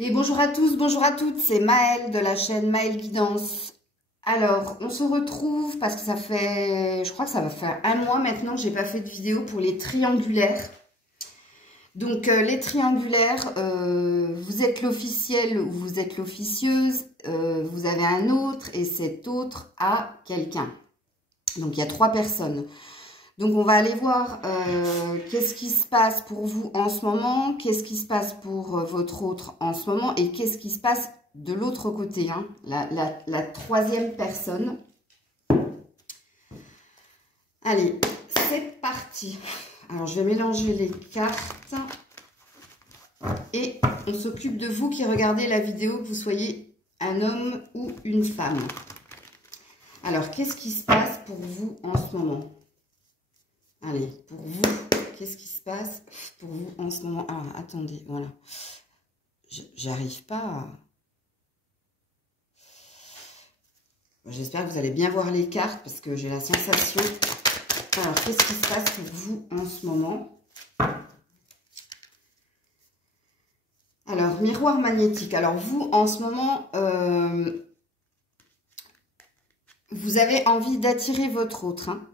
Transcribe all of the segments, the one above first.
Et bonjour à tous, bonjour à toutes, c'est Maëlle de la chaîne Maëlle Guidance. Alors, on se retrouve parce que ça fait, je crois que ça va faire un mois maintenant que j'ai pas fait de vidéo pour les triangulaires. Donc, les triangulaires, vous êtes l'officiel ou vous êtes l'officieuse, vous avez un autre et cet autre a quelqu'un. Donc, il y a 3 personnes. Donc, on va aller voir qu'est-ce qui se passe pour vous en ce moment, qu'est-ce qui se passe pour votre autre en ce moment et qu'est-ce qui se passe de l'autre côté, hein, la troisième personne. Allez, c'est parti. Alors, je vais mélanger les cartes et on s'occupe de vous qui regardez la vidéo, que vous soyez un homme ou une femme. Alors, qu'est-ce qui se passe pour vous en ce moment ? Allez, pour vous, qu'est-ce qui se passe pour vous en ce moment? Ah, attendez, voilà. J'arrive pas à... J'espère que vous allez bien voir les cartes parce que j'ai la sensation... Alors, qu'est-ce qui se passe pour vous en ce moment? Alors, miroir magnétique. Alors, vous, en ce moment, vous avez envie d'attirer votre autre, hein.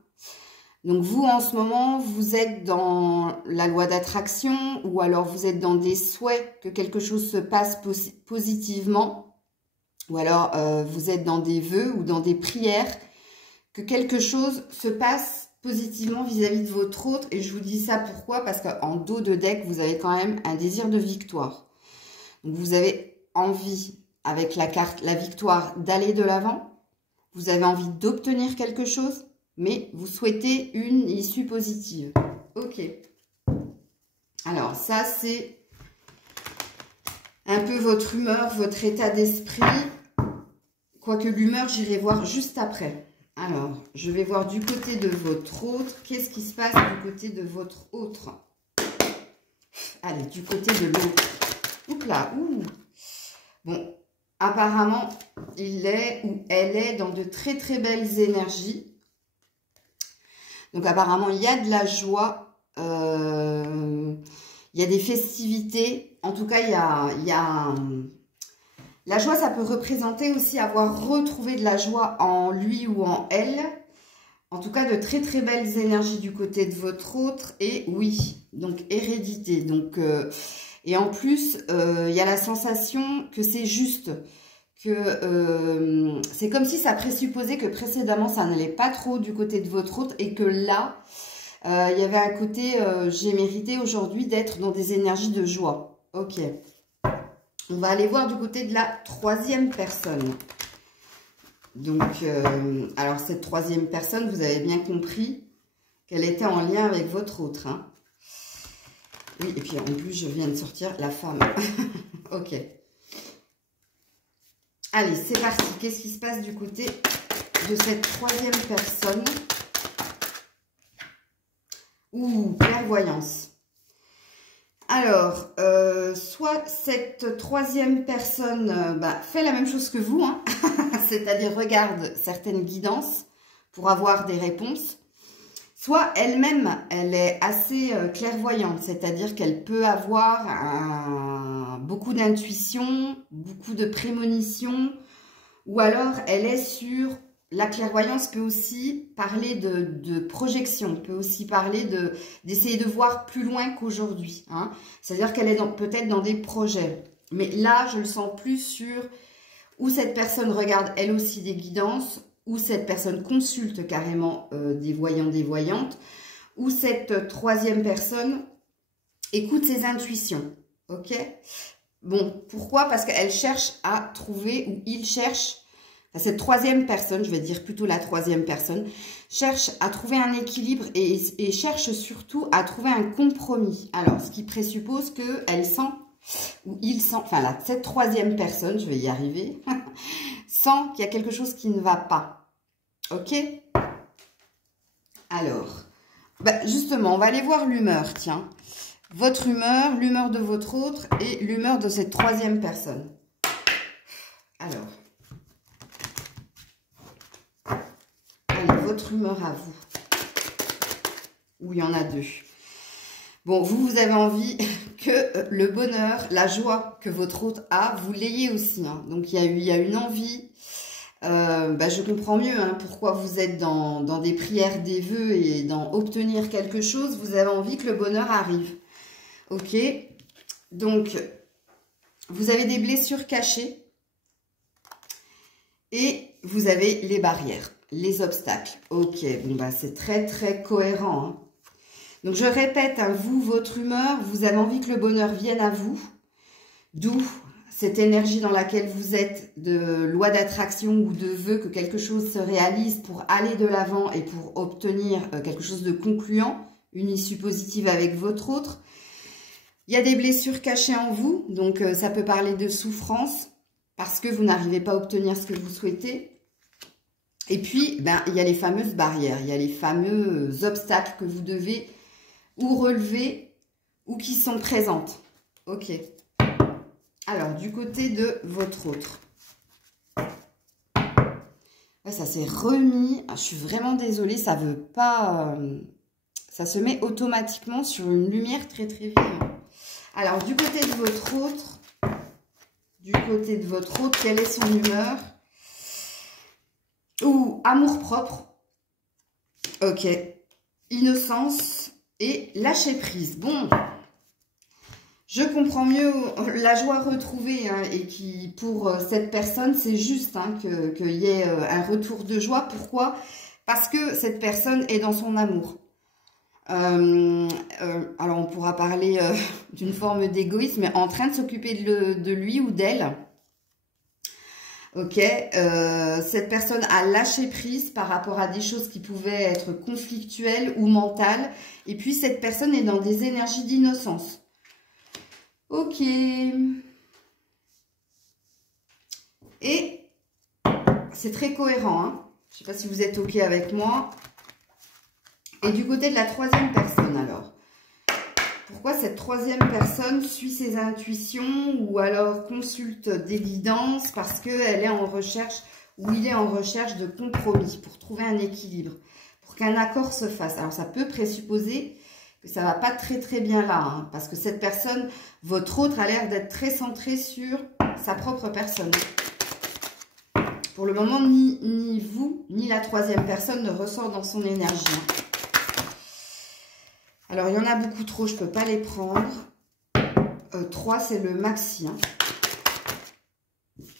Donc, vous, en ce moment, vous êtes dans la loi d'attraction ou alors vous êtes dans des souhaits que quelque chose se passe positivement ou alors vous êtes dans des vœux ou dans des prières que quelque chose se passe positivement vis-à-vis de votre autre. Et je vous dis ça pourquoi? Parce qu'en dos de deck, vous avez quand même un désir de victoire. Donc, vous avez envie, avec la carte la victoire, d'aller de l'avant. Vous avez envie d'obtenir quelque chose. Mais vous souhaitez une issue positive. Ok. Alors, ça, c'est un peu votre humeur, votre état d'esprit. Quoique l'humeur, j'irai voir juste après. Alors, je vais voir du côté de votre autre. Qu'est-ce qui se passe du côté de votre autre? Allez, du côté de l'autre. Oups là, ouh. Bon, apparemment, il est ou elle est dans de très très belles énergies. Donc, apparemment, il y a de la joie, il y a des festivités. En tout cas, la joie, ça peut représenter aussi avoir retrouvé de la joie en lui ou en elle. En tout cas, de très, très belles énergies du côté de votre autre. Et oui, donc hérédité. Donc, et en plus, il y a la sensation que c'est juste. Que c'est comme si ça présupposait que précédemment ça n'allait pas trop du côté de votre autre et que là il y avait un côté j'ai mérité aujourd'hui d'être dans des énergies de joie. Ok, on va aller voir du côté de la troisième personne. Donc alors cette troisième personne, vous avez bien compris qu'elle était en lien avec votre autre, hein. Oui, et puis en plus je viens de sortir la femme. Ok. Allez, c'est parti. Qu'est-ce qui se passe du côté de cette troisième personne? Ouh, clairvoyance. Alors, soit cette troisième personne fait la même chose que vous, hein, c'est-à-dire regarde certaines guidances pour avoir des réponses, soit elle-même, elle est assez clairvoyante, c'est-à-dire qu'elle peut avoir beaucoup d'intuition, beaucoup de prémonition, ou alors elle est sur... La clairvoyance peut aussi parler de projection, peut aussi parler d'essayer de voir plus loin qu'aujourd'hui, hein. C'est-à-dire qu'elle est peut-être dans des projets. Mais là, je le sens plus sur où cette personne regarde elle aussi des guidances, où cette personne consulte carrément des voyants, des voyantes, où cette troisième personne écoute ses intuitions. Ok? Bon, pourquoi? Parce qu'elle cherche à trouver, ou il cherche, cette troisième personne, je vais dire plutôt la troisième personne, cherche à trouver un équilibre et cherche surtout à trouver un compromis. Alors, ce qui présuppose qu'elle sent, ou il sent, enfin là, cette troisième personne, je vais y arriver, sent qu'il y a quelque chose qui ne va pas. Ok? Alors, justement, on va aller voir l'humeur, tiens. Votre humeur, l'humeur de votre autre et l'humeur de cette troisième personne. Alors, allez, votre humeur à vous. Ou il y en a deux. Bon, vous avez envie que le bonheur, la joie que votre hôte a, vous l'ayez aussi. Hein. Donc, il y a une envie. Je comprends mieux hein, pourquoi vous êtes dans des prières, des vœux et dans obtenir quelque chose. Vous avez envie que le bonheur arrive. Ok. Donc, vous avez des blessures cachées. Et vous avez les barrières, les obstacles. Ok, bon bah c'est très très cohérent. Hein. Donc je répète, hein, vous, votre humeur, vous avez envie que le bonheur vienne à vous. D'où cette énergie dans laquelle vous êtes de loi d'attraction ou de vœu que quelque chose se réalise pour aller de l'avant et pour obtenir quelque chose de concluant, une issue positive avec votre autre. Il y a des blessures cachées en vous, donc ça peut parler de souffrance. Parce que vous n'arrivez pas à obtenir ce que vous souhaitez. Et puis, il y a les fameuses barrières, il y a les fameux obstacles que vous devez ou relever ou qui sont présentes. Ok. Alors, du côté de votre autre. Ouais, ça s'est remis. Je suis vraiment désolée, ça veut pas... ça se met automatiquement sur une lumière très très vive. Alors, du côté de votre autre... Du côté de votre autre, quelle est son humeur? Ou amour-propre. Ok. Innocence et lâcher prise. Bon. Je comprends mieux la joie retrouvée. Hein, et qui, pour cette personne, c'est juste hein, qu'il y ait un retour de joie. Pourquoi? Parce que cette personne est dans son amour. Alors on pourra parler d'une forme d'égoïsme, mais en train de s'occuper de lui ou d'elle. Ok, cette personne a lâché prise par rapport à des choses qui pouvaient être conflictuelles ou mentales. Et puis cette personne est dans des énergies d'innocence. Ok. Et c'est très cohérent. Hein. Je ne sais pas si vous êtes ok avec moi. Et du côté de la troisième personne, alors, pourquoi cette troisième personne suit ses intuitions ou alors consulte des guidances parce qu'elle est en recherche ou il est en recherche de compromis pour trouver un équilibre, pour qu'un accord se fasse. Alors, ça peut présupposer que ça ne va pas très très bien là, hein, parce que cette personne, votre autre, a l'air d'être très centrée sur sa propre personne. Pour le moment, ni vous, ni la troisième personne ne ressort dans son énergie. Hein. Alors, il y en a beaucoup trop, je ne peux pas les prendre. 3, c'est le maxi. Hein.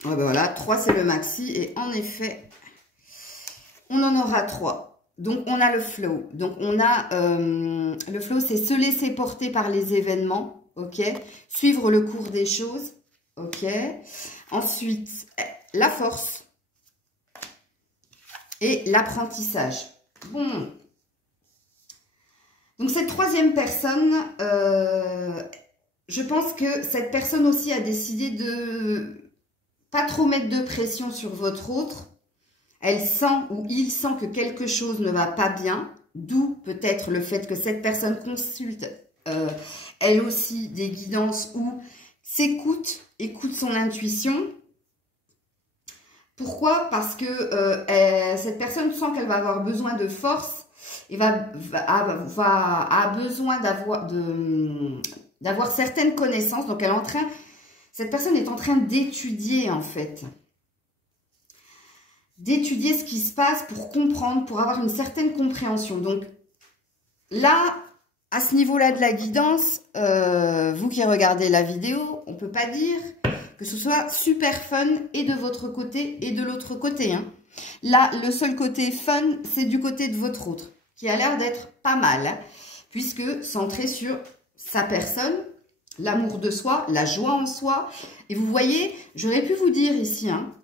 Ouais, ben voilà, 3, c'est le maxi. Et en effet, on en aura 3. Donc, on a le flow. Donc, on a le flow, c'est se laisser porter par les événements. Ok. Suivre le cours des choses. Ok. Ensuite, la force. Et l'apprentissage. Bon. Donc, cette troisième personne, je pense que cette personne aussi a décidé de pas trop mettre de pression sur votre autre. Elle sent ou il sent que quelque chose ne va pas bien, d'où peut-être le fait que cette personne consulte elle aussi des guidances ou écoute son intuition. Pourquoi? Parce que cette personne sent qu'elle va avoir besoin de force. Et a besoin d'avoir certaines connaissances. Donc, cette personne est en train d'étudier, en fait. D'étudier ce qui se passe pour comprendre, pour avoir une certaine compréhension. Donc, là, à ce niveau-là de la guidance, vous qui regardez la vidéo, on ne peut pas dire que ce soit super fun et de votre côté et de l'autre côté. Hein. Là, le seul côté fun, c'est du côté de votre autre, qui a l'air d'être pas mal, hein, puisque centré sur sa personne, l'amour de soi, la joie en soi. Et vous voyez, j'aurais pu vous dire ici, hein,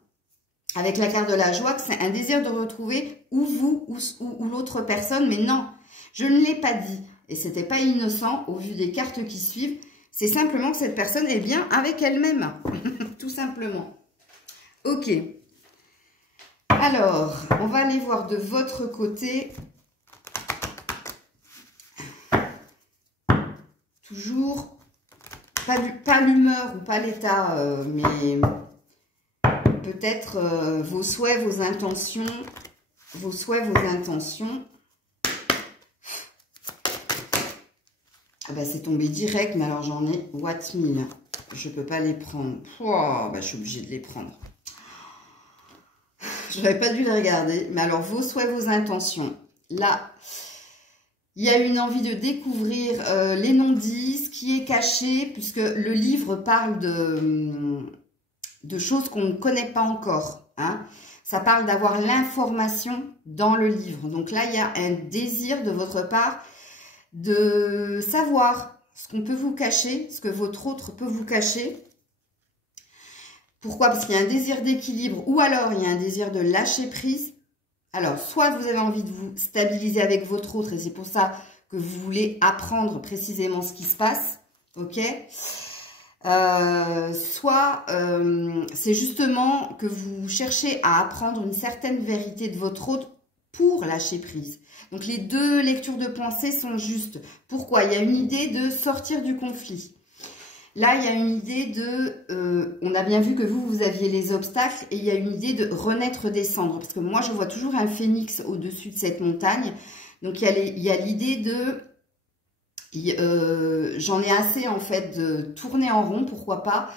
avec la carte de la joie, que c'est un désir de retrouver ou vous ou l'autre personne, mais non, je ne l'ai pas dit. Et c'était pas innocent au vu des cartes qui suivent, c'est simplement que cette personne est bien avec elle-même, tout simplement. Ok. Alors, on va aller voir de votre côté... Toujours, pas l'humeur ou pas l'état, mais peut-être vos souhaits, vos intentions. Ah bah, c'est tombé direct, mais alors j'en ai Watt 1000. Je peux pas les prendre. Oh, bah, je suis obligée de les prendre. Je n'aurais pas dû les regarder. Mais alors, vos souhaits, vos intentions. Là, il y a une envie de découvrir les non-dits, ce qui est caché, puisque le livre parle de choses qu'on ne connaît pas encore. Hein. Ça parle d'avoir l'information dans le livre. Donc là, il y a un désir de votre part de savoir ce qu'on peut vous cacher, ce que votre autre peut vous cacher. Pourquoi? Parce qu'il y a un désir d'équilibre ou alors il y a un désir de lâcher prise. Alors, soit vous avez envie de vous stabiliser avec votre autre et c'est pour ça que vous voulez apprendre précisément ce qui se passe, ok? Soit c'est justement que vous cherchez à apprendre une certaine vérité de votre autre pour lâcher prise. Donc, les deux lectures de pensée sont justes. Pourquoi? Il y a une idée de sortir du conflit. Là, il y a une idée de... on a bien vu que vous aviez les obstacles et il y a une idée de renaître des cendres. Parce que moi, je vois toujours un phénix au-dessus de cette montagne. Donc, il y a l'idée de... j'en ai assez, en fait, de tourner en rond, pourquoi pas.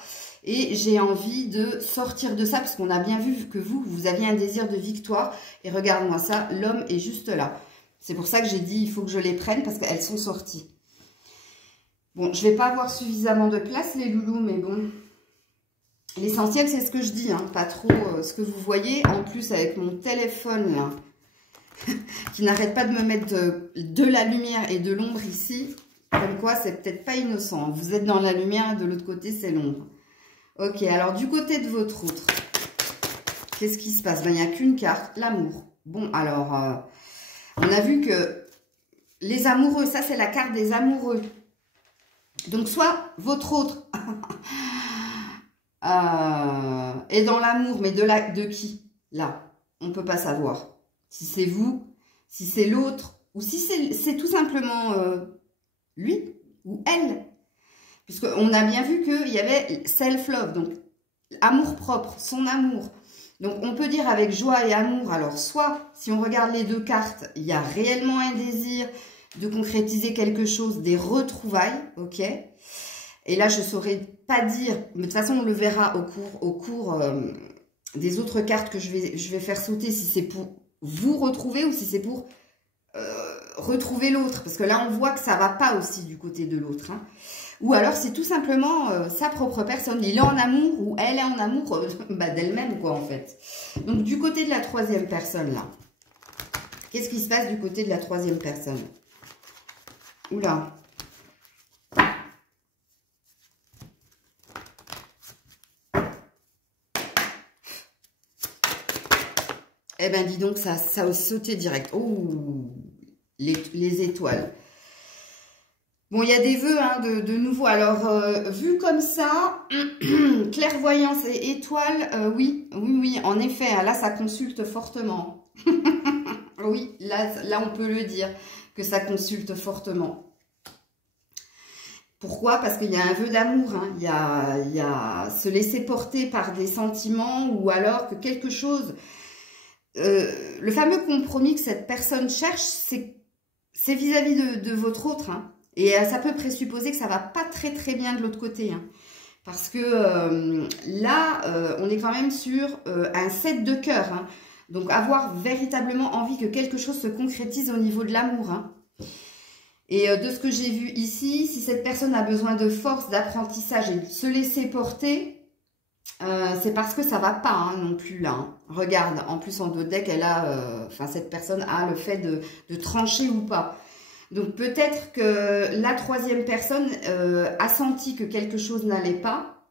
Et j'ai envie de sortir de ça parce qu'on a bien vu que vous aviez un désir de victoire. Et regarde-moi ça, l'homme est juste là. C'est pour ça que j'ai dit, il faut que je les prenne parce qu'elles sont sorties. Bon, je ne vais pas avoir suffisamment de place, les loulous, mais bon. L'essentiel, c'est ce que je dis, hein, pas trop ce que vous voyez. En plus, avec mon téléphone, là, qui n'arrête pas de me mettre de la lumière et de l'ombre ici, comme quoi, c'est peut-être pas innocent. Vous êtes dans la lumière et de l'autre côté, c'est l'ombre. Ok, alors du côté de votre autre, qu'est-ce qui se passe? Ben, il n'y a qu'une carte, l'amour. Bon, alors, on a vu que les amoureux, ça, c'est la carte des amoureux. Donc, soit votre autre est dans l'amour, mais de qui? Là, on ne peut pas savoir. Si c'est vous, si c'est l'autre, ou si c'est tout simplement lui ou elle. Puisqu'on a bien vu qu'il y avait self-love, donc amour-propre, son amour. Donc, on peut dire avec joie et amour, alors soit, si on regarde les deux cartes, il y a réellement un désir de concrétiser quelque chose, des retrouvailles, ok? Et là, je ne saurais pas dire, mais de toute façon, on le verra au cours des autres cartes que je vais faire sauter, si c'est pour vous retrouver ou si c'est pour retrouver l'autre. Parce que là, on voit que ça ne va pas aussi du côté de l'autre. Hein. Ou alors, c'est tout simplement sa propre personne. Il est en amour ou elle est en amour d'elle-même, quoi, en fait. Donc, du côté de la troisième personne, là, qu'est-ce qui se passe du côté de la troisième personne? Oula. Eh ben, dis donc, ça a sauté direct. Oh, les étoiles. Bon, il y a des vœux hein, de nouveau. Alors, vu comme ça, clairvoyance et étoiles, oui, en effet. Là, ça consulte fortement. Oui, là, on peut le dire. Que ça consulte fortement. Pourquoi? Parce qu'il y a un vœu d'amour, hein. Il y a se laisser porter par des sentiments ou alors que quelque chose, le fameux compromis que cette personne cherche, c'est vis-à-vis de votre autre, hein. Et ça peut présupposer que ça va pas très très bien de l'autre côté, hein. Parce que là, on est quand même sur un 7 de cœur, hein. Donc, avoir véritablement envie que quelque chose se concrétise au niveau de l'amour. Hein. Et de ce que j'ai vu ici, si cette personne a besoin de force, d'apprentissage et de se laisser porter, c'est parce que ça ne va pas hein, non plus là. Hein. Regarde, en plus en dos de deck, elle a, cette personne a le fait de trancher ou pas. Donc peut-être que la troisième personne a senti que quelque chose n'allait pas,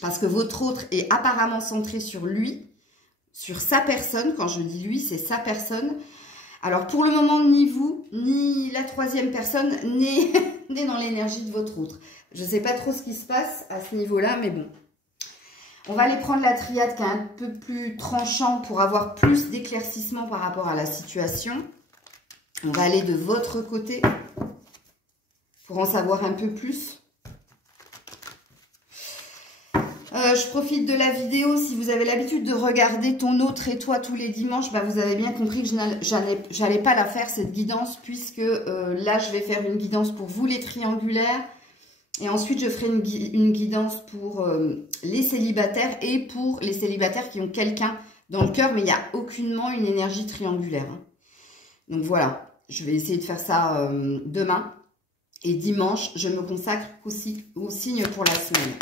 parce que votre autre est apparemment centré sur lui, sur sa personne. Quand je dis lui, c'est sa personne. Alors, pour le moment, ni vous, ni la troisième personne n'est dans l'énergie de votre autre. Je ne sais pas trop ce qui se passe à ce niveau-là, mais bon. On va aller prendre la triade qui est un peu plus tranchant pour avoir plus d'éclaircissement par rapport à la situation. On va aller de votre côté pour en savoir un peu plus. Je profite de la vidéo. Si vous avez l'habitude de regarder Ton autre et toi tous les dimanches, bah, vous avez bien compris que je n'allais pas la faire cette guidance, puisque là je vais faire une guidance pour vous les triangulaires. Et ensuite je ferai une guidance pour les célibataires et pour les célibataires qui ont quelqu'un dans le cœur, mais il n'y a aucunement une énergie triangulaire. Hein. Donc voilà, je vais essayer de faire ça demain. Et dimanche, je me consacre aussi au signe pour la semaine.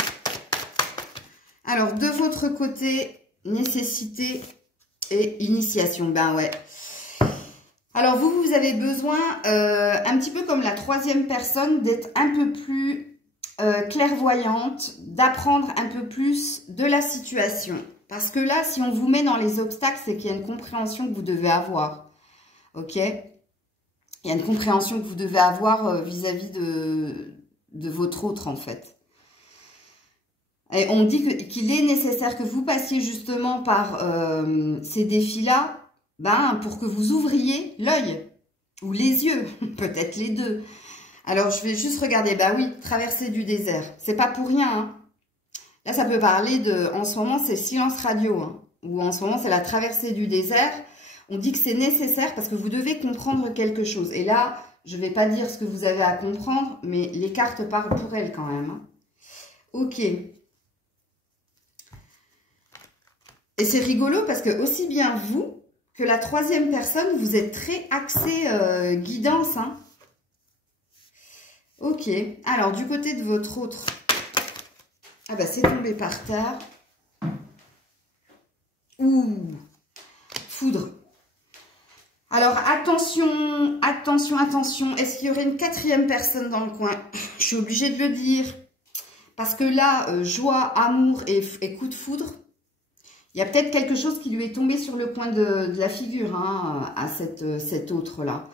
Alors, de votre côté, nécessité et initiation. Ben ouais. Alors, vous avez besoin, un petit peu comme la troisième personne, d'être un peu plus clairvoyante, d'apprendre un peu plus de la situation. Parce que là, si on vous met dans les obstacles, c'est qu'il y a une compréhension que vous devez avoir. Ok ? Il y a une compréhension que vous devez avoir vis-à-vis de votre autre, en fait. Et on dit qu'il est nécessaire que vous passiez justement par ces défis-là, ben, pour que vous ouvriez l'œil ou les yeux, peut-être les deux. Alors, je vais juste regarder. Bah oui, traversée du désert. C'est pas pour rien. Hein. Là, ça peut parler de... En ce moment, c'est silence radio. Hein, ou en ce moment, c'est la traversée du désert. On dit que c'est nécessaire parce que vous devez comprendre quelque chose. Et là, je ne vais pas dire ce que vous avez à comprendre, mais les cartes parlent pour elles quand même. Hein. Ok. Et c'est rigolo parce que aussi bien vous que la troisième personne, vous êtes très axé guidance. Hein. Ok. Alors, du côté de votre autre... Ah bah, c'est tombé par terre. Ouh. Foudre. Alors, attention, attention, attention. Est-ce qu'il y aurait une quatrième personne dans le coin? Je suis obligée de le dire. Parce que là, joie, amour et coup de foudre, il y a peut-être quelque chose qui lui est tombé sur le coin de la figure, hein, à cet autre-là.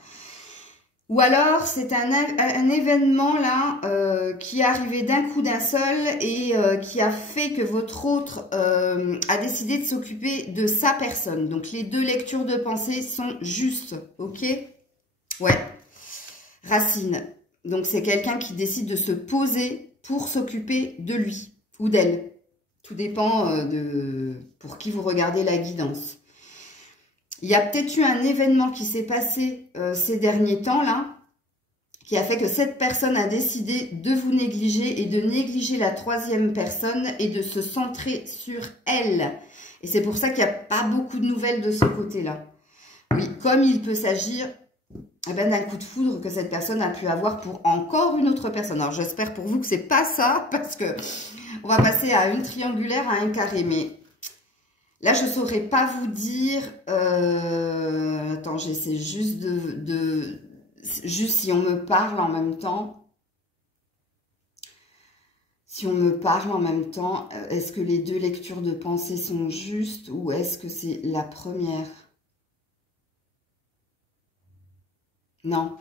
Ou alors, c'est un événement là qui est arrivé d'un coup d'un seul et qui a fait que votre autre a décidé de s'occuper de sa personne. Donc, les deux lectures de pensée sont justes, ok? Ouais. Racine. Donc, c'est quelqu'un qui décide de se poser pour s'occuper de lui ou d'elle. Tout dépend pour qui vous regardez la guidance. Il y a peut-être eu un événement qui s'est passé ces derniers temps, là, qui a fait que cette personne a décidé de vous négliger et de négliger la troisième personne et de se centrer sur elle. Et c'est pour ça qu'il n'y a pas beaucoup de nouvelles de ce côté-là. Oui, comme il peut s'agir eh ben, d'un coup de foudre que cette personne a pu avoir pour encore une autre personne. Alors, j'espère pour vous que c'est pas ça, parce que on va passer à une triangulaire, à un carré, mais... Là, je ne saurais pas vous dire... Attends, j'essaie juste juste si on me parle en même temps. Si on me parle en même temps, est-ce que les deux lectures de pensée sont justes ou est-ce que c'est la première? Non.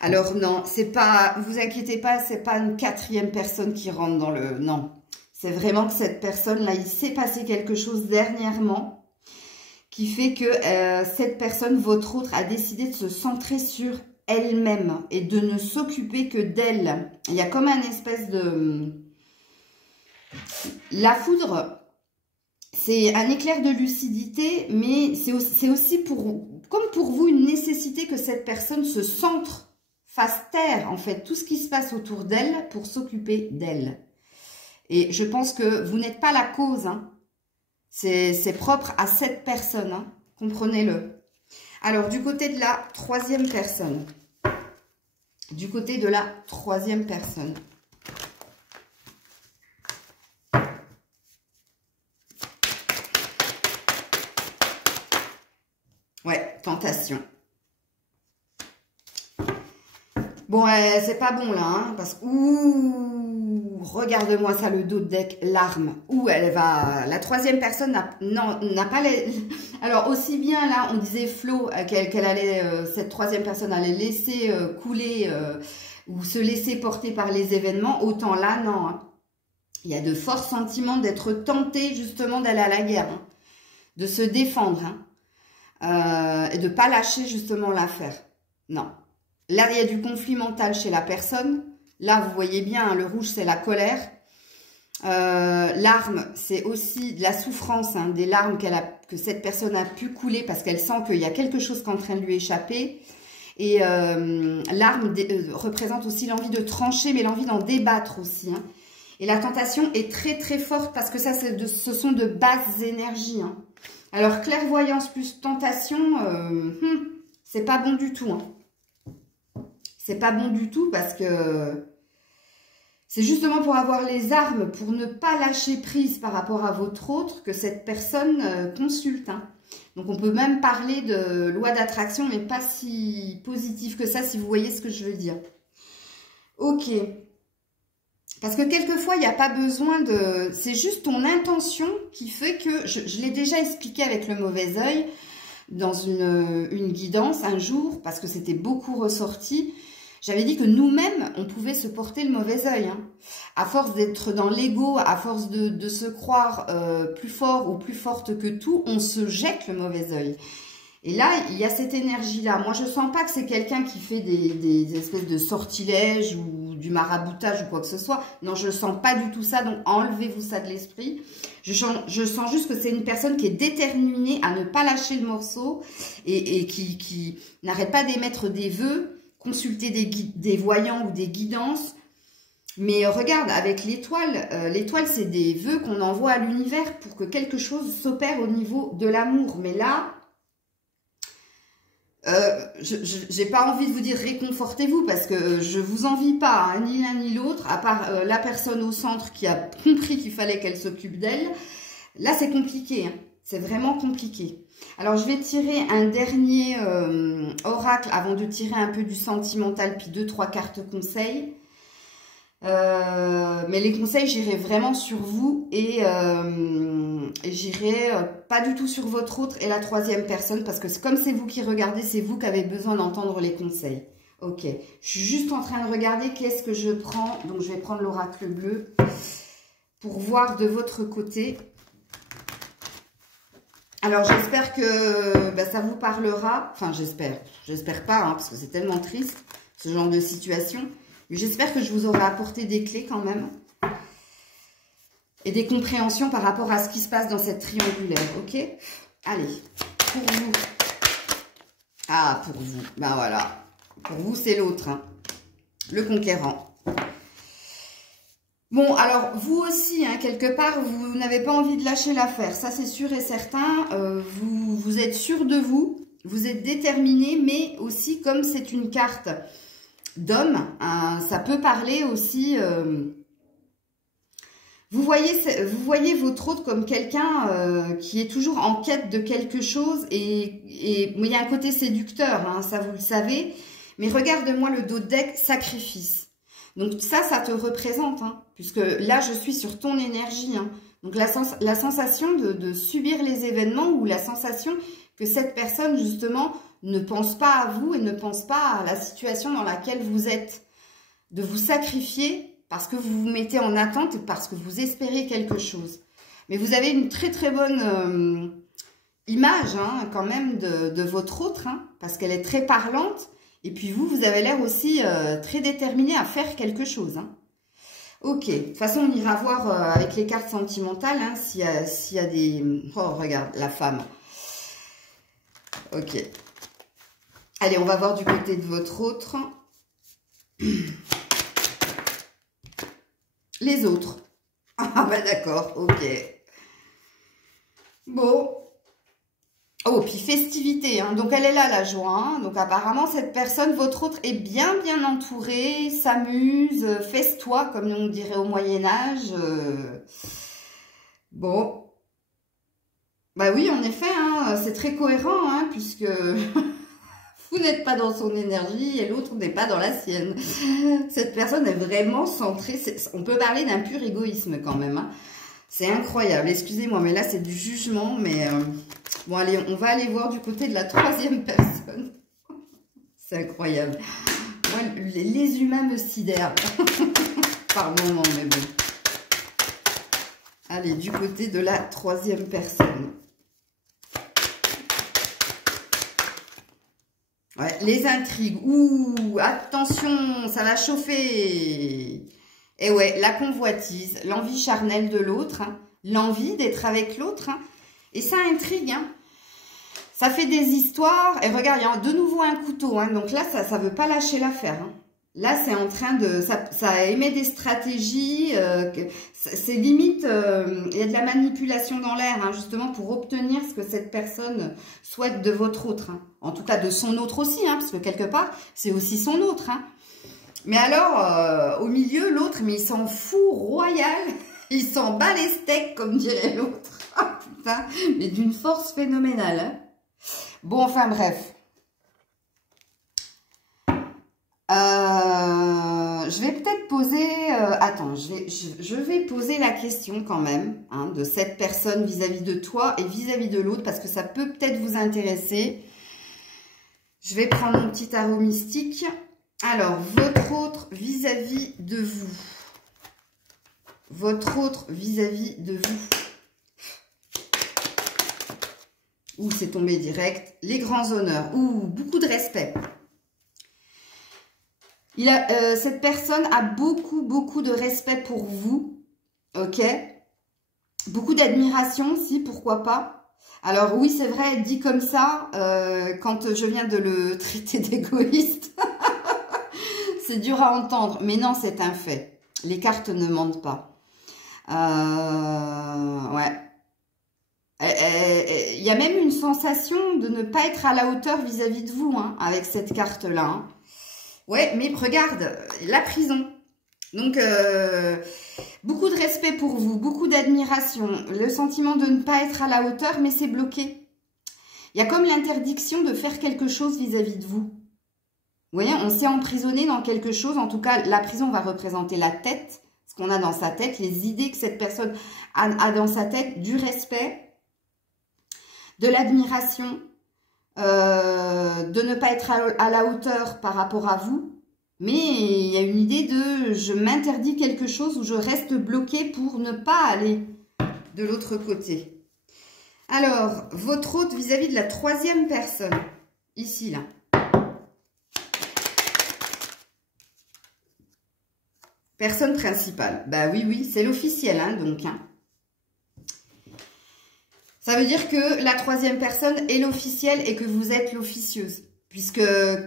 Alors non, c'est pas... Vous inquiétez pas, c'est pas une quatrième personne qui rentre dans le... Non. C'est vraiment que cette personne-là, il s'est passé quelque chose dernièrement qui fait que cette personne, votre autre, a décidé de se centrer sur elle-même et de ne s'occuper que d'elle. Il y a comme un espèce de... La foudre, c'est un éclair de lucidité, mais c'est aussi comme pour vous une nécessité que cette personne se centre, fasse taire en fait tout ce qui se passe autour d'elle pour s'occuper d'elle. Et je pense que vous n'êtes pas la cause. Hein. C'est propre à cette personne. Hein. Comprenez-le. Alors, du côté de la troisième personne. Du côté de la troisième personne. Ouais, tentation. Bon, c'est pas bon là, hein, parce que... Ouh, regarde-moi ça, le dos de deck, larmes. Où elle va... La troisième personne n'a pas les... Alors, aussi bien là, on disait Flo, qu'elle allait... cette troisième personne allait laisser couler ou se laisser porter par les événements. Autant là, non. Hein. Il y a de forts sentiments d'être tenté, justement, d'aller à la guerre. Hein, de se défendre. Hein, et de ne pas lâcher, justement, l'affaire. Non. Là, il y a du conflit mental chez la personne. Là, vous voyez bien, hein, le rouge, c'est la colère. Larmes, c'est aussi de la souffrance, hein, des larmes que cette personne a pu couler parce qu'elle sent qu'il y a quelque chose qui est en train de lui échapper. Et l'arme représente aussi l'envie de trancher, mais l'envie d'en débattre aussi. Hein. Et la tentation est très très forte parce que ça, ce sont de basses énergies. Hein. Alors, clairvoyance plus tentation, c'est pas bon du tout. Hein. C'est pas bon du tout parce que c'est justement pour avoir les armes, pour ne pas lâcher prise par rapport à votre autre que cette personne consulte. Hein. Donc, on peut même parler de loi d'attraction, mais pas si positive que ça, si vous voyez ce que je veux dire. Ok. Parce que quelquefois, il n'y a pas besoin de... C'est juste ton intention qui fait que... Je l'ai déjà expliqué avec le mauvais œil dans une guidance un jour, parce que c'était beaucoup ressorti. J'avais dit que nous-mêmes, on pouvait se porter le mauvais œil. Hein. À force d'être dans l'ego, à force de se croire plus fort ou plus forte que tout, on se jette le mauvais œil. Et là, il y a cette énergie-là. Moi, je ne sens pas que c'est quelqu'un qui fait des espèces de sortilèges ou du maraboutage ou quoi que ce soit. Non, je ne sens pas du tout ça. Donc, enlevez-vous ça de l'esprit. Je sens juste que c'est une personne qui est déterminée à ne pas lâcher le morceau et qui n'arrête pas d'émettre des vœux, consulter des voyants ou des guidances. Mais regarde, avec l'étoile, l'étoile, c'est des vœux qu'on envoie à l'univers pour que quelque chose s'opère au niveau de l'amour. Mais là... j'ai pas envie de vous dire réconfortez-vous parce que je vous envie pas, hein, ni l'un ni l'autre, à part la personne au centre qui a compris qu'il fallait qu'elle s'occupe d'elle. Là, c'est compliqué, hein. C'est vraiment compliqué. Alors, je vais tirer un dernier oracle avant de tirer un peu du sentimental, puis 2-3 cartes conseils. Mais les conseils, j'irai vraiment sur vous et j'irai pas du tout sur votre autre et la troisième personne parce que comme c'est vous qui regardez, c'est vous qui avez besoin d'entendre les conseils. Ok, je suis juste en train de regarder qu'est-ce que je prends. Donc, je vais prendre l'oracle bleu pour voir de votre côté. Alors, j'espère que ça vous parlera. Enfin, j'espère pas hein, parce que c'est tellement triste ce genre de situation. Mais j'espère que je vous aurai apporté des clés quand même. Et des compréhensions par rapport à ce qui se passe dans cette triangulaire, ok? Allez, pour vous. Ah, pour vous, ben voilà. Pour vous, c'est l'autre, hein. Le conquérant. Bon, alors, vous aussi, hein, quelque part, vous n'avez pas envie de lâcher l'affaire. Ça, c'est sûr et certain. Vous êtes sûr de vous. Vous êtes déterminé, mais aussi, comme c'est une carte d'homme, hein, ça peut parler aussi... Vous voyez votre autre comme quelqu'un qui est toujours en quête de quelque chose et il y a un côté séducteur, hein, ça vous le savez. Mais regarde-moi le dos de deck, sacrifice. Donc ça te représente, hein, puisque là je suis sur ton énergie. Hein. Donc la sensation de subir les événements ou la sensation que cette personne justement ne pense pas à vous et ne pense pas à la situation dans laquelle vous êtes. De vous sacrifier parce que vous vous mettez en attente et parce que vous espérez quelque chose. Mais vous avez une très très bonne image hein, quand même de votre autre, hein, parce qu'elle est très parlante. Et puis vous avez l'air aussi très déterminé à faire quelque chose. Hein. Ok, de toute façon on ira voir avec les cartes sentimentales hein, s'il y a des... Oh regarde, la femme. Ok. Allez, on va voir du côté de votre autre. Les autres. Ah bah d'accord, ok. Bon. Oh, puis festivité, hein. Donc elle est là, la joie. Hein. Donc apparemment, cette personne, votre autre, est bien entourée, s'amuse, festoie, comme on dirait au Moyen-Âge. Bon. Bah oui, en effet, hein, c'est très cohérent, hein, puisque... Vous n'êtes pas dans son énergie et l'autre n'est pas dans la sienne. Cette personne est vraiment centrée. On peut parler d'un pur égoïsme quand même. Hein. C'est incroyable. Excusez-moi, mais là, c'est du jugement. Mais bon, allez, on va aller voir du côté de la troisième personne. C'est incroyable. Moi, les humains me sidèrent. Par moment, mais bon. Allez, du côté de la troisième personne. Ouais, les intrigues. Ouh, attention, ça va chauffer. Et ouais, la convoitise, l'envie charnelle de l'autre, hein, l'envie d'être avec l'autre. Hein, et ça intrigue, hein. Ça fait des histoires. Et regarde, il y a de nouveau un couteau. Hein, donc là, ça veut pas lâcher l'affaire. Hein. Là, c'est en train de... Ça émet des stratégies. C'est limite... il y a de la manipulation dans l'air, hein, justement, pour obtenir ce que cette personne souhaite de votre autre. Hein. En tout cas, de son autre aussi, hein, parce que quelque part, c'est aussi son autre. Hein. Mais alors, au milieu, l'autre, mais il s'en fout royal. Il s'en bat les steaks, comme dirait l'autre. Ah, putain, mais d'une force phénoménale. Hein. Bon, enfin, bref. Je vais peut-être poser... attends, je vais poser la question quand même, hein, de cette personne vis-à-vis de toi et vis-à-vis de l'autre, parce que ça peut peut-être vous intéresser. Je vais prendre mon petit tarot mystique. Alors, votre autre vis-à-vis de vous. Votre autre vis-à-vis de vous. Ouh, c'est tombé direct. Les grands honneurs. Ouh, beaucoup de respect. Cette personne a beaucoup de respect pour vous. Ok. Beaucoup d'admiration aussi, pourquoi pas. Alors oui, c'est vrai, dit comme ça, quand je viens de le traiter d'égoïste, c'est dur à entendre. Mais non, c'est un fait. Les cartes ne mentent pas. Ouais. Il y a même une sensation de ne pas être à la hauteur vis-à-vis de vous, hein, avec cette carte-là. Hein. Ouais, mais regarde, la prison. Donc, beaucoup de respect pour vous, beaucoup d'admiration. Le sentiment de ne pas être à la hauteur, mais c'est bloqué. Il y a comme l'interdiction de faire quelque chose vis-à-vis de vous. Vous voyez, on s'est emprisonné dans quelque chose. En tout cas, la prison va représenter la tête, ce qu'on a dans sa tête, les idées que cette personne a dans sa tête, du respect, de l'admiration, de ne pas être à la hauteur par rapport à vous. Mais il y a une idée de je m'interdis quelque chose ou je reste bloqué pour ne pas aller de l'autre côté. Alors, votre autre vis-à-vis de la troisième personne, ici, là. Personne principale. Bah oui, c'est l'officiel, hein, donc. Hein. Ça veut dire que la troisième personne est l'officielle et que vous êtes l'officieuse. Puisque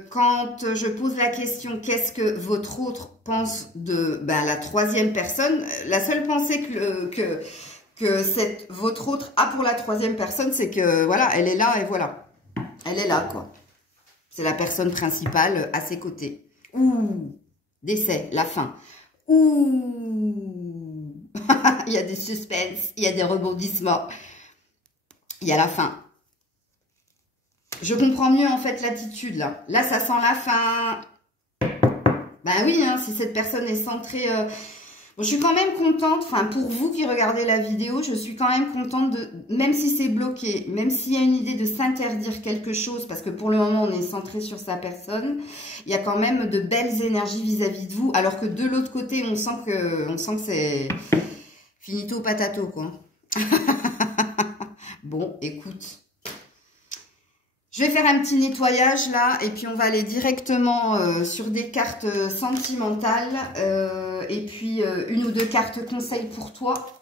quand je pose la question, qu'est-ce que votre autre pense de la troisième personne, la seule pensée que votre autre a pour la troisième personne, c'est que voilà, elle est là et voilà. Elle est là, quoi. C'est la personne principale à ses côtés. Ouh, décès, la fin. Ouh, il y a des suspens, il y a des rebondissements. Il y a la fin. Je comprends mieux en fait l'attitude là. Là, ça sent la fin. Ben oui, hein, si cette personne est centrée... Bon, je suis quand même contente, enfin pour vous qui regardez la vidéo, je suis quand même contente de... Même si c'est bloqué, même s'il y a une idée de s'interdire quelque chose, parce que pour le moment on est centré sur sa personne, il y a quand même de belles énergies vis-à-vis de vous, alors que de l'autre côté, on sent que c'est finito patato, quoi. Bon, écoute... Je vais faire un petit nettoyage là et puis on va aller directement sur des cartes sentimentales et puis une ou deux cartes conseils pour toi.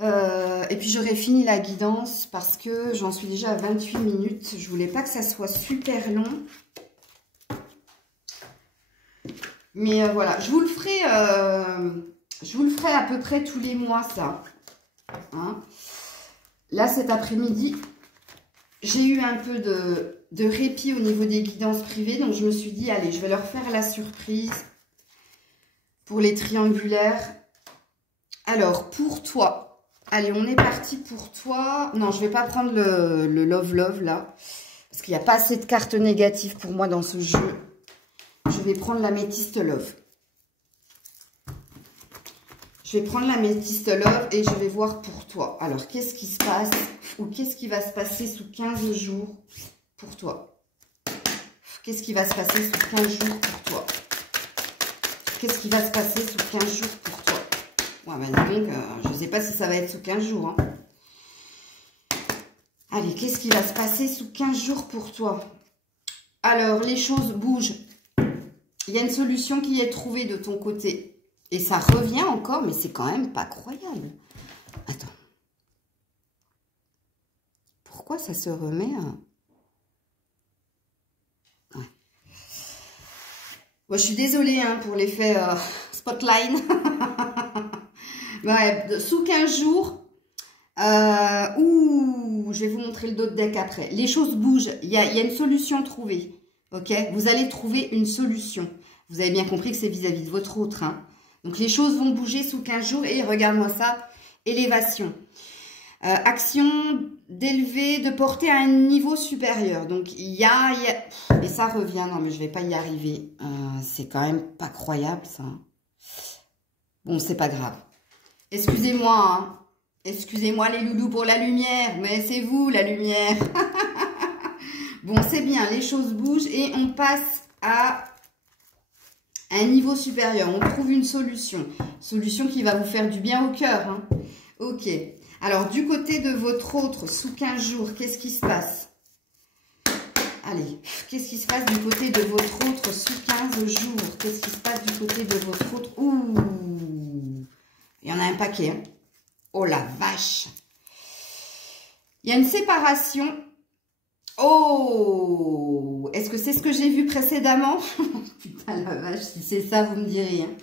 Et puis j'aurai fini la guidance parce que j'en suis déjà à 28 minutes. Je voulais pas que ça soit super long. Mais voilà, je vous le ferai à peu près tous les mois ça. Hein. Là cet après-midi... J'ai eu un peu de répit au niveau des guidances privées, donc je me suis dit, allez, je vais leur faire la surprise pour les triangulaires. Alors, pour toi, allez, on est parti pour toi. Non, je ne vais pas prendre le Love Love, là, parce qu'il n'y a pas assez de cartes négatives pour moi dans ce jeu. Je vais prendre l'améthyste Love. Je vais prendre l'améthyste Love et je vais voir pour toi. Alors, qu'est-ce qui se passe ou qu'est-ce qui va se passer sous 15 jours pour toi? Qu'est-ce qui va se passer sous 15 jours pour toi? Qu'est-ce qui va se passer sous 15 jours pour toi? Ouais, bah donc, je ne sais pas si ça va être sous 15 jours. Hein. Allez, qu'est-ce qui va se passer sous 15 jours pour toi? Alors, les choses bougent. Il Il y a une solution qui est trouvée de ton côté. Et ça revient encore, mais c'est quand même pas croyable. Attends. Pourquoi ça se remet à... Ouais. Moi, je suis désolée hein, pour l'effet spotlight. Ouais, sous 15 jours... je vais vous montrer le dos de deck après. Les choses bougent. Il y a une solution trouvée. Ok, vous allez trouver une solution. Vous avez bien compris que c'est vis-à-vis de votre autre. Hein. Donc, les choses vont bouger sous 15 jours. Et regarde-moi ça. Élévation. Action d'élever, de porter à un niveau supérieur. Donc, il y a... Et ça revient. Non, mais je ne vais pas y arriver. C'est quand même pas croyable, ça. Bon, c'est pas grave. Excusez-moi, hein. Excusez-moi les loulous pour la lumière, mais c'est vous la lumière. Bon, c'est bien, les choses bougent et on passe à un niveau supérieur. On trouve une solution. Solution qui va vous faire du bien au cœur. Hein. Ok. Alors, du côté de votre autre, sous 15 jours, qu'est-ce qui se passe? Allez, qu'est-ce qui se passe du côté de votre autre sous 15 jours? Qu'est-ce qui se passe du côté de votre autre? Ouh, il y en a un paquet, hein. Oh la vache! Il y a une séparation. Oh! Est-ce que c'est ce que j'ai vu précédemment? Putain la vache, si c'est ça, vous me direz. Hein.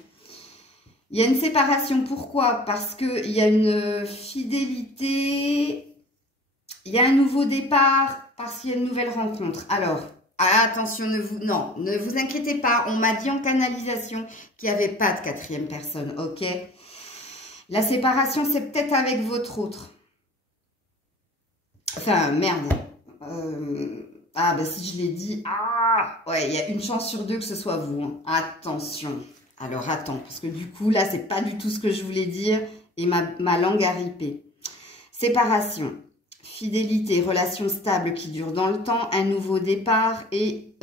Il y a une séparation. Pourquoi? Parce qu'il y a une fidélité. Il y a un nouveau départ. Parce qu'il y a une nouvelle rencontre. Alors, attention, ne vous inquiétez pas. On m'a dit en canalisation qu'il n'y avait pas de quatrième personne. Ok? La séparation, c'est peut-être avec votre autre. Enfin, merde. Ah, bah si je l'ai dit. Ah, ouais, il y a une chance sur deux que ce soit vous. Hein. Attention. Alors, attends. Parce que du coup, là, c'est pas du tout ce que je voulais dire. Et ma langue a ripé. Séparation. Fidélité. Relation stable qui dure dans le temps. Un nouveau départ. Et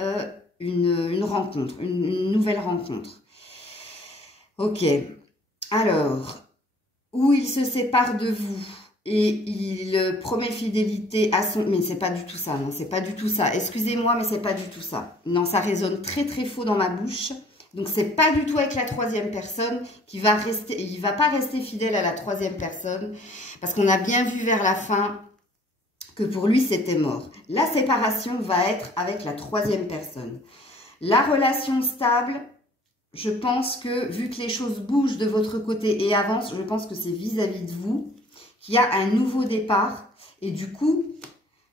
une rencontre. Une nouvelle rencontre. Ok. Alors... où il se sépare de vous et il promet fidélité à son... Mais c'est pas du tout ça, non, c'est pas du tout ça. Excusez-moi, mais c'est pas du tout ça. Non, ça résonne très très faux dans ma bouche. Donc, c'est pas du tout avec la troisième personne qui va rester... Il va pas rester fidèle à la troisième personne parce qu'on a bien vu vers la fin que pour lui, c'était mort. La séparation va être avec la troisième personne. La relation stable... Je pense que, vu que les choses bougent de votre côté et avancent, je pense que c'est vis-à-vis de vous qu'il y a un nouveau départ. Et du coup,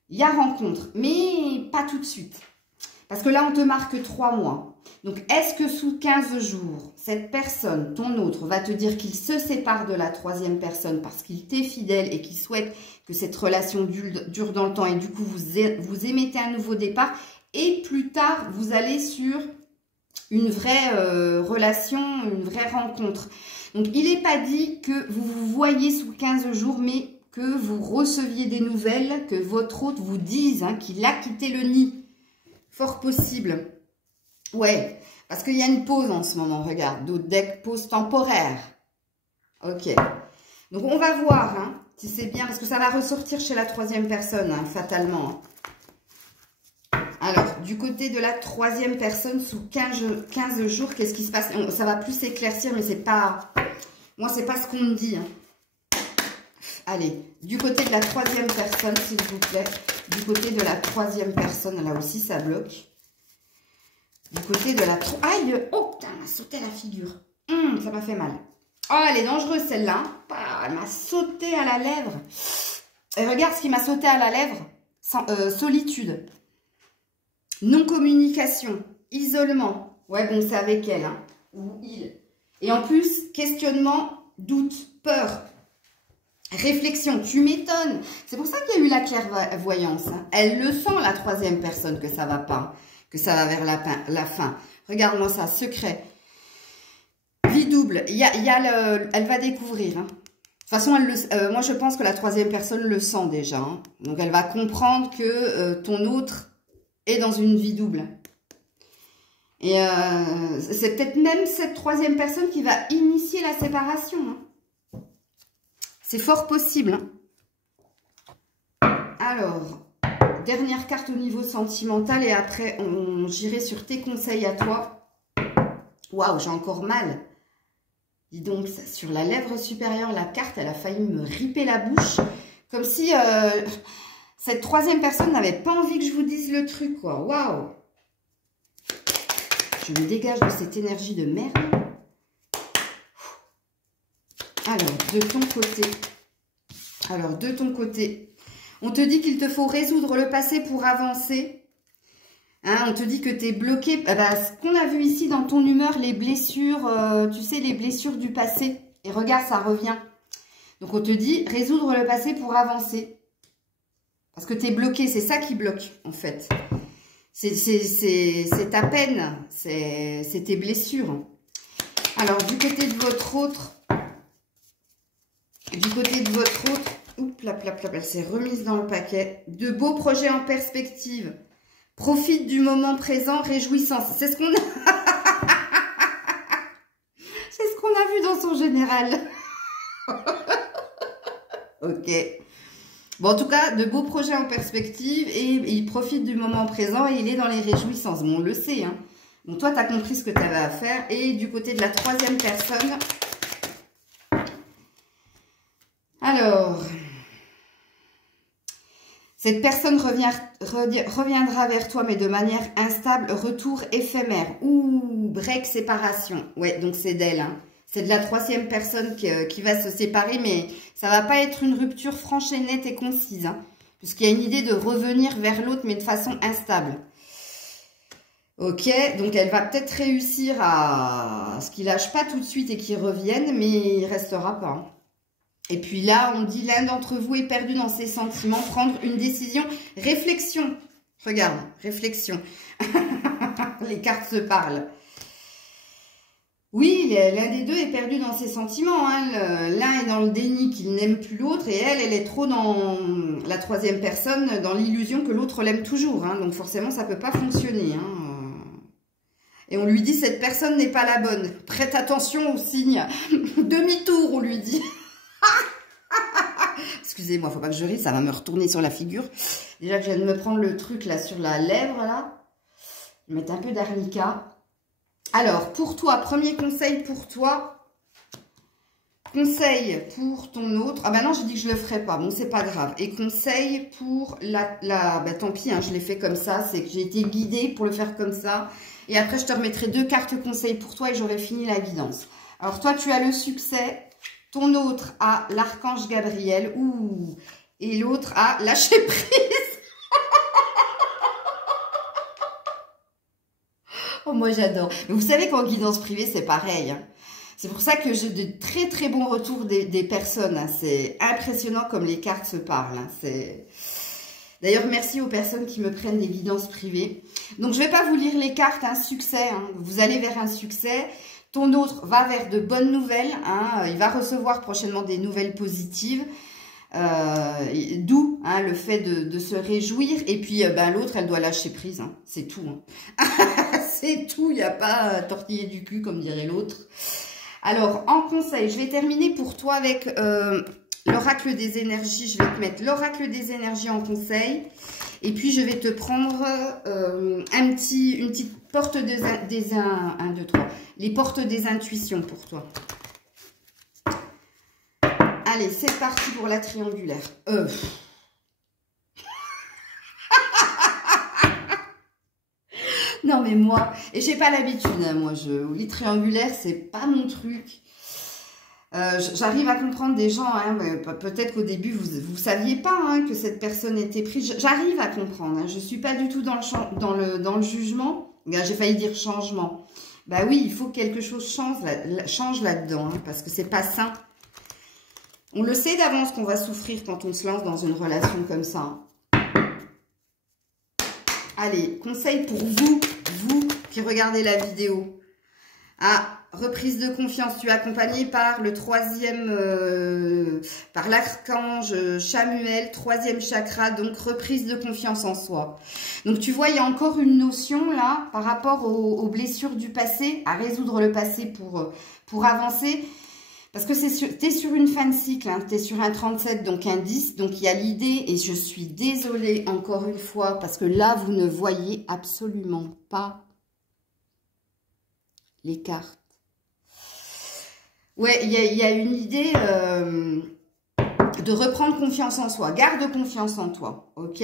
il y a rencontre, mais pas tout de suite. Parce que là, on te marque 3 mois. Donc, est-ce que sous 15 jours, cette personne, ton autre, va te dire qu'il se sépare de la troisième personne parce qu'il t'est fidèle et qu'il souhaite que cette relation dure dans le temps et du coup, vous émettez un nouveau départ et plus tard, vous allez sur... une vraie relation, une vraie rencontre. Donc, il n'est pas dit que vous vous voyez sous 15 jours, mais que vous receviez des nouvelles, que votre hôte vous dise hein, qu'il a quitté le nid. Fort possible. Ouais, parce qu'il y a une pause en ce moment, regarde. D'autres decks, pause temporaire. Ok. Donc, on va voir hein, si c'est bien, parce que ça va ressortir chez la troisième personne, hein, fatalement. Hein. Alors, du côté de la troisième personne, sous 15 jours, qu'est-ce qui se passe? Ça va plus s'éclaircir, mais c'est pas... Moi, c'est pas ce qu'on me dit. Hein. Allez, du côté de la troisième personne, s'il vous plaît. Du côté de la troisième personne, là aussi, ça bloque. Du côté de la... Aïe! Oh, putain, elle m'a sauté à la figure. Ça m'a fait mal. Oh, elle est dangereuse, celle-là. Elle m'a sauté à la lèvre. Et regarde ce qui m'a sauté à la lèvre. Solitude. Non-communication, isolement. Ouais, bon, c'est avec elle, hein. Ou il. Et en plus, questionnement, doute, peur, réflexion. Tu m'étonnes. C'est pour ça qu'il y a eu la clairvoyance. Hein. Elle le sent, la troisième personne, que ça va pas. Que ça va vers la fin. Regarde-moi ça, secret. Vie double. Elle va découvrir. Hein. De toute façon, moi, je pense que la troisième personne le sent déjà. Hein. Donc, elle va comprendre que ton autre... et dans une vie double. Et c'est peut-être même cette troisième personne qui va initier la séparation. Hein. C'est fort possible. Hein. Alors, dernière carte au niveau sentimental et après, j'irai sur tes conseils à toi. Waouh, j'ai encore mal. Dis donc, ça, sur la lèvre supérieure, la carte, elle a failli me riper la bouche. Comme si cette troisième personne n'avait pas envie que je vous dise le truc, quoi. Waouh. Je me dégage de cette énergie de merde. Alors, de ton côté, on te dit qu'il te faut résoudre le passé pour avancer. Hein, on te dit que tu es bloqué. Ce qu'on a vu ici dans ton humeur, les blessures, tu sais, les blessures du passé. Et regarde, ça revient. Donc, on te dit résoudre le passé pour avancer. Parce que tu es bloqué, c'est ça qui bloque, en fait. C'est ta peine, c'est tes blessures. Alors, du côté de votre autre, oups, elle s'est remise dans le paquet. De beaux projets en perspective. Profite du moment présent, réjouissance. C'est ce qu'on a... c'est ce qu'on a vu dans son général. Ok. Bon, en tout cas, de beaux projets en perspective et il profite du moment présent et il est dans les réjouissances. Bon, on le sait, hein. Bon, toi, tu as compris ce que tu avais à faire. Et du côté de la troisième personne... Alors, cette personne reviendra vers toi, mais de manière instable, retour éphémère. Ouh, break, séparation. Ouais, donc c'est d'elle. Hein. C'est de la troisième personne qui va se séparer, mais ça va pas être une rupture franche et nette et concise. Hein, puisqu'il y a une idée de revenir vers l'autre, mais de façon instable. Ok, donc elle va peut-être réussir à ce qu'il lâche pas tout de suite et qu'il revienne, mais il restera pas. Hein. Et puis là, on dit l'un d'entre vous est perdu dans ses sentiments, prendre une décision, réflexion. Regarde, réflexion. Les cartes se parlent. Oui, l'un des deux est perdu dans ses sentiments. Hein. L'un est dans le déni qu'il n'aime plus l'autre et elle est trop dans la troisième personne, dans l'illusion que l'autre l'aime toujours. Hein. Donc forcément, ça peut pas fonctionner. Hein. Et on lui dit, cette personne n'est pas la bonne. Prête attention aux signes. Demi-tour, on lui dit. Excusez-moi, faut pas que je rie, ça va me retourner sur la figure. Déjà que je viens de me prendre le truc là sur la lèvre là. Je vais mettre un peu d'arnica. Alors, pour toi, premier conseil pour toi. Conseil pour ton autre. Ah bah non, j'ai dit que je le ferais pas. Bon, c'est pas grave. Et conseil pour bah tant pis, hein, je l'ai fait comme ça. C'est que j'ai été guidée pour le faire comme ça. Et après, je te remettrai 2 cartes conseils pour toi et j'aurai fini la guidance. Alors, toi, tu as le succès. Ton autre a l'archange Gabriel. Ouh. Et l'autre a lâché prise. Oh, moi, j'adore. Mais vous savez qu'en guidance privée, c'est pareil. Hein. C'est pour ça que j'ai de très, très bons retours des personnes. Hein. C'est impressionnant comme les cartes se parlent. Hein. D'ailleurs, merci aux personnes qui me prennent des guidances privées. Donc, je ne vais pas vous lire les cartes. Un succès. Hein. Vous allez vers un succès. Ton autre va vers de bonnes nouvelles. Hein. Il va recevoir prochainement des nouvelles positives. D'où hein, le fait de se réjouir. Et puis, l'autre, elle doit lâcher prise. Hein. C'est tout. Hein. C'est tout. Il n'y a pas à tortiller du cul, comme dirait l'autre. Alors, en conseil, je vais terminer pour toi avec l'oracle des énergies. Je vais te mettre l'oracle des énergies en conseil. Et puis, je vais te prendre une petite porte les portes des intuitions pour toi. Allez, c'est parti pour la triangulaire. Non, mais moi, et j'ai pas l'habitude, hein, moi, les triangulaires, c'est pas mon truc. J'arrive à comprendre des gens, hein, peut-être qu'au début, vous saviez pas hein, que cette personne était prise. J'arrive à comprendre, hein, je suis pas du tout dans le jugement. J'ai failli dire changement. Bah oui, il faut que quelque chose change là-dedans, hein, parce que c'est pas sain. On le sait d'avance qu'on va souffrir quand on se lance dans une relation comme ça. Allez, conseil pour vous qui regardez la vidéo. Ah, reprise de confiance, tu es accompagné par le par l'archange Chamuel, 3e chakra, donc reprise de confiance en soi. Donc tu vois, il y a encore une notion là, par rapport aux blessures du passé, à résoudre le passé pour avancer. Parce que tu es sur une fin de cycle, hein, tu es sur un 37, donc un 10, donc il y a l'idée, et je suis désolée encore une fois, parce que là, vous ne voyez absolument pas les cartes. Ouais, il y a une idée de reprendre confiance en soi. Garde confiance en toi, ok?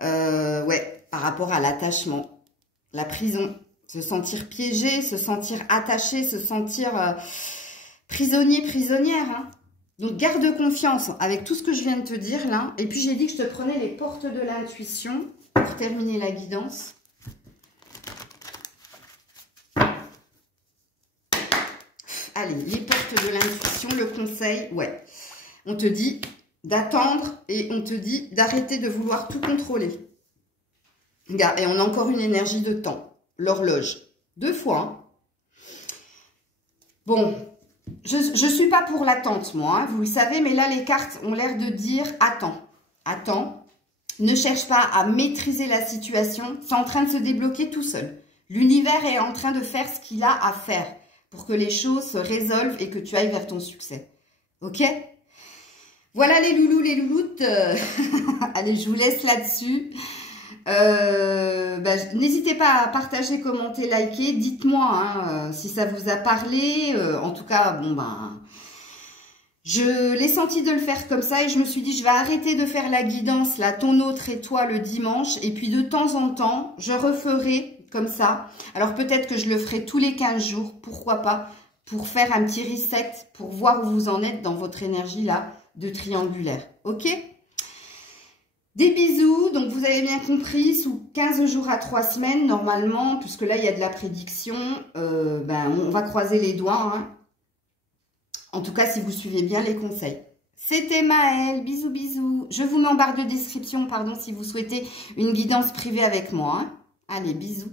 Ouais, par rapport à l'attachement, la prison, se sentir piégé, se sentir attaché, se sentir prisonnier, prisonnière. Hein. Donc, garde confiance avec tout ce que je viens de te dire là. Et puis, j'ai dit que je te prenais les portes de l'intuition pour terminer la guidance. Allez, les portes de l'intuition, le conseil, ouais. On te dit d'attendre et on te dit d'arrêter de vouloir tout contrôler. Regarde, et on a encore une énergie de temps. L'horloge. 2 fois. Hein. Bon, je ne suis pas pour l'attente, moi, hein, vous le savez, mais là, les cartes ont l'air de dire attends, attends. Ne cherche pas à maîtriser la situation. C'est en train de se débloquer tout seul. L'univers est en train de faire ce qu'il a à faire pour que les choses se résolvent et que tu ailles vers ton succès. Ok? Voilà les loulous, les louloutes. Allez, je vous laisse là-dessus. N'hésitez pas à partager, commenter, liker. Dites-moi hein, si ça vous a parlé. En tout cas, bon ben, je l'ai senti de le faire comme ça et je me suis dit, je vais arrêter de faire la guidance, là, ton autre et toi le dimanche. Et puis de temps en temps, je referai comme ça. Alors peut-être que je le ferai tous les 15 jours, pourquoi pas, pour faire un petit reset, pour voir où vous en êtes dans votre énergie là de triangulaire. Ok? Des bisous. Donc vous avez bien compris, sous 15 jours à 3 semaines normalement, puisque là il y a de la prédiction, on va croiser les doigts. Hein. En tout cas, si vous suivez bien les conseils. C'était Maëlle. Bisous, bisous. Je vous mets en barre de description, pardon, si vous souhaitez une guidance privée avec moi. Hein. Allez, bisous.